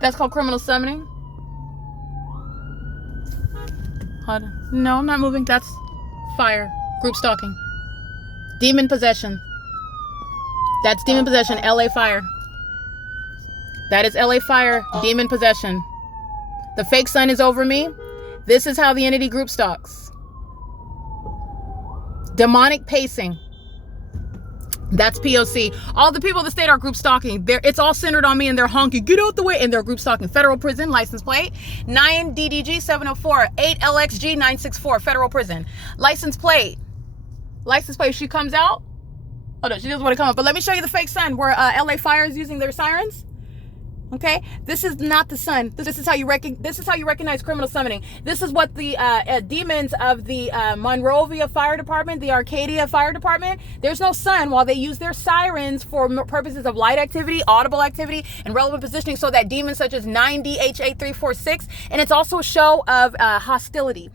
That's called criminal summoning. Hold on. No, I'm not moving. That's fire. Group stalking. Demon possession. That's demon possession. LA fire. That is LA fire. Demon possession. The fake sun is over me. This is how the entity group stalks. Demonic pacing. That's P.O.C. All the people in the state are group stalking. It's all centered on me and they're honking, get out the way, and they're group stalking. Federal prison, license plate, 9DDG 704, 8LXG 964, federal prison. License plate. License plate, she comes out. Oh no, she doesn't want to come up. But let me show you the fake sun where LA Fire is using their sirens. Okay, this is not the sun. This is how you recognize criminal summoning. This is what the demons of the Monrovia Fire Department, the Arcadia Fire Department. There's no sun while they use their sirens for purposes of light activity, audible activity, and relevant positioning. So that demons such as 9DH8346, and it's also a show of hostility.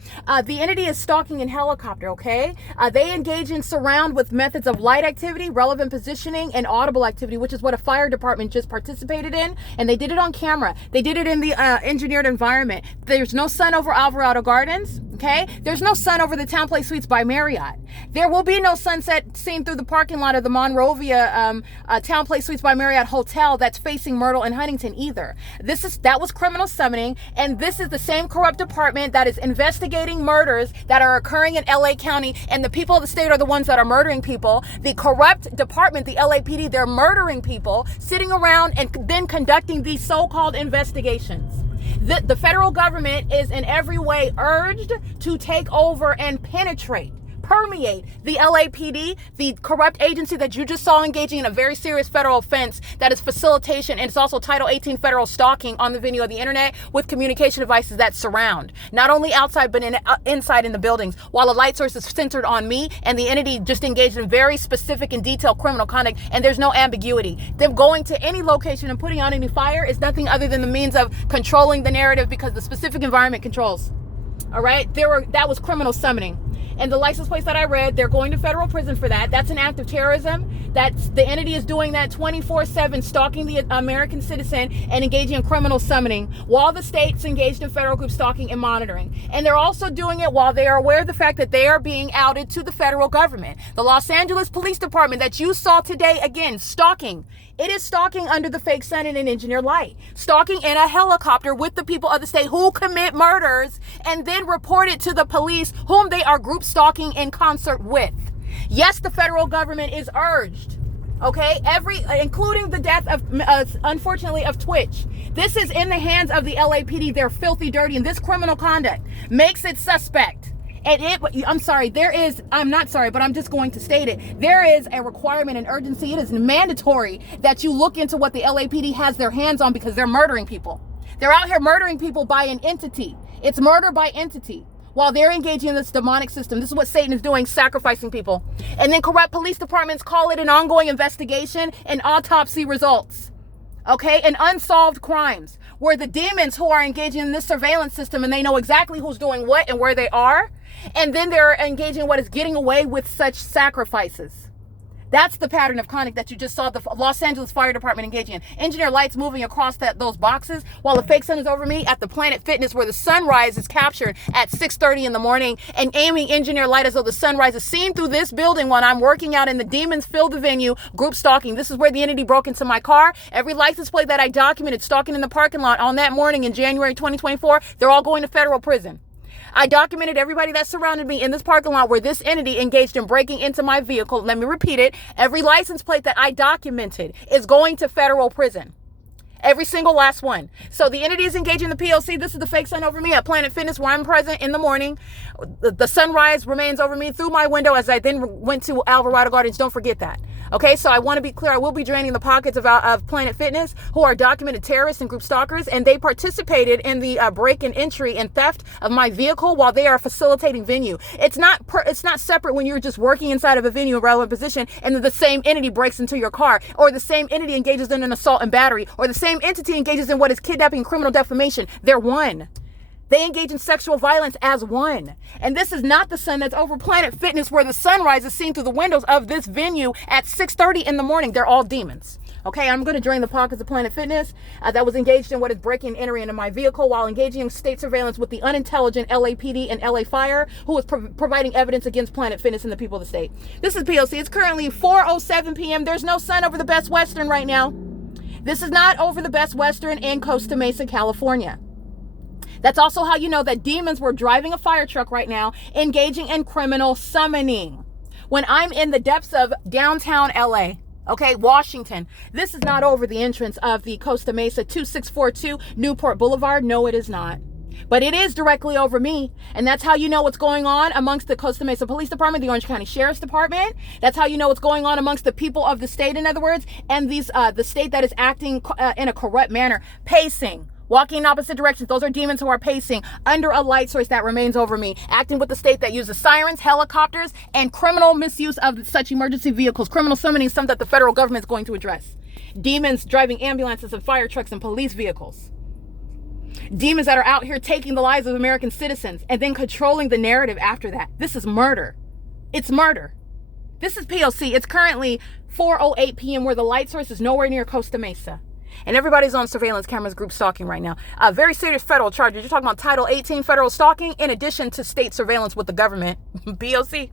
The entity is stalking in helicopter. Okay, they engage in surround with methods of light activity, relevant positioning, and audible activity, which is what a fire department just participated in. And they did it on camera. They did it in the engineered environment. There's no sun over Alvarado Gardens, okay? There's no sun over the Town Place Suites by Marriott. There will be no sunset seen through the parking lot of the Monrovia Town Place Suites by Marriott Hotel that's facing Myrtle and Huntington either. That was criminal summoning, and this is the same corrupt department that is investigating murders that are occurring in LA County, and the people of the state are the ones that are murdering people. The corrupt department, the LAPD, they're murdering people, sitting around and then conducting these so-called investigations. The federal government is in every way urged to take over and permeate the LAPD, the corrupt agency that you just saw engaging in a very serious federal offense that is facilitation, and it's also Title 18 federal stalking on the venue of the internet with communication devices that surround, not only outside but inside in the buildings, while the light source is centered on me and the entity just engaged in very specific and detailed criminal conduct, and there's no ambiguity. Them going to any location and putting on any fire is nothing other than the means of controlling the narrative because the specific environment controls. All right, that was criminal summoning. And the license plates that I read, they're going to federal prison for that. That's an act of terrorism. That's the entity is doing that 24/7, stalking the American citizen and engaging in criminal summoning while the state's engaged in federal group stalking and monitoring. And they're also doing it while they are aware of the fact that they are being outed to the federal government. The Los Angeles Police Department that you saw today, again, stalking. It is stalking under the fake sun and an engineered light. Stalking in a helicopter with the people of the state who commit murders and then report it to the police whom they are group stalking in concert with. Yes, the federal government is urged, okay, including the death of, unfortunately, of Twitch. This is in the hands of the LAPD. They're filthy dirty, and this criminal conduct makes it suspect. And I'm not sorry, but I'm just going to state it. There is a requirement and urgency. It is mandatory that you look into what the LAPD has their hands on because they're murdering people. They're out here murdering people by an entity. It's murder by entity. While they're engaging in this demonic system. This is what Satan is doing, sacrificing people. And then corrupt police departments call it an ongoing investigation and autopsy results. Okay, and unsolved crimes. Where the demons who are engaging in this surveillance system and they know exactly who's doing what and where they are. And then they're engaging in what is getting away with such sacrifices. That's the pattern of conduct that you just saw the Los Angeles Fire Department engaging in. Engineer lights moving across those boxes while the fake sun is over me at the Planet Fitness where the sunrise is captured at 6:30 in the morning and aiming engineer light as though the sunrise is seen through this building when I'm working out and the demons fill the venue, group stalking. This is where the entity broke into my car. Every license plate that I documented stalking in the parking lot on that morning in January 2024, they're all going to federal prison. I documented everybody that surrounded me in this parking lot where this entity engaged in breaking into my vehicle. Let me repeat it. Every license plate that I documented is going to federal prison. Every single last one. So the entity is engaging the P.O.C. This is the fake sun over me at Planet Fitness where I'm present in the morning. The sunrise remains over me through my window as I then went to Alvarado Gardens. Don't forget that. Okay, so I want to be clear. I will be draining the pockets of Planet Fitness, who are documented terrorists and group stalkers, and they participated in the break and entry and theft of my vehicle while they are facilitating venue. It's not separate when you're just working inside of a venue in a relevant position, and then the same entity breaks into your car, or the same entity engages in an assault and battery, or the same entity engages in what is kidnapping and criminal defamation. They're one. They engage in sexual violence as one. And this is not the sun that's over Planet Fitness where the sunrise is seen through the windows of this venue at 6:30 in the morning. They're all demons. Okay, I'm going to drain the pockets of Planet Fitness that was engaged in what is breaking and entering into my vehicle while engaging in state surveillance with the unintelligent LAPD and LA Fire, who is providing evidence against Planet Fitness and the people of the state. This is P.O.C. It's currently 4:07 p.m. There's no sun over the Best Western right now. This is not over the Best Western in Costa Mesa, California. That's also how you know that demons were driving a fire truck right now, engaging in criminal summoning. When I'm in the depths of downtown LA, okay, Washington, this is not over the entrance of the Costa Mesa 2642 Newport Boulevard. No, it is not. But it is directly over me. And that's how you know what's going on amongst the Costa Mesa Police Department, the Orange County Sheriff's Department. That's how you know what's going on amongst the people of the state, in other words, and the state that is acting in a corrupt manner, pacing, walking in opposite directions. Those are demons who are pacing under a light source that remains over me, acting with the state that uses sirens, helicopters, and criminal misuse of such emergency vehicles, criminal summoning, some that the federal government is going to address. Demons driving ambulances and fire trucks and police vehicles. Demons that are out here taking the lives of American citizens and then controlling the narrative after that. This is murder. It's murder. This is P.O.C. It's currently 4:08 p.m. where the light source is nowhere near Costa Mesa. And everybody's on surveillance cameras, group stalking right now. Very serious federal charges. You're talking about Title 18 federal stalking in addition to state surveillance with the government. P.O.C.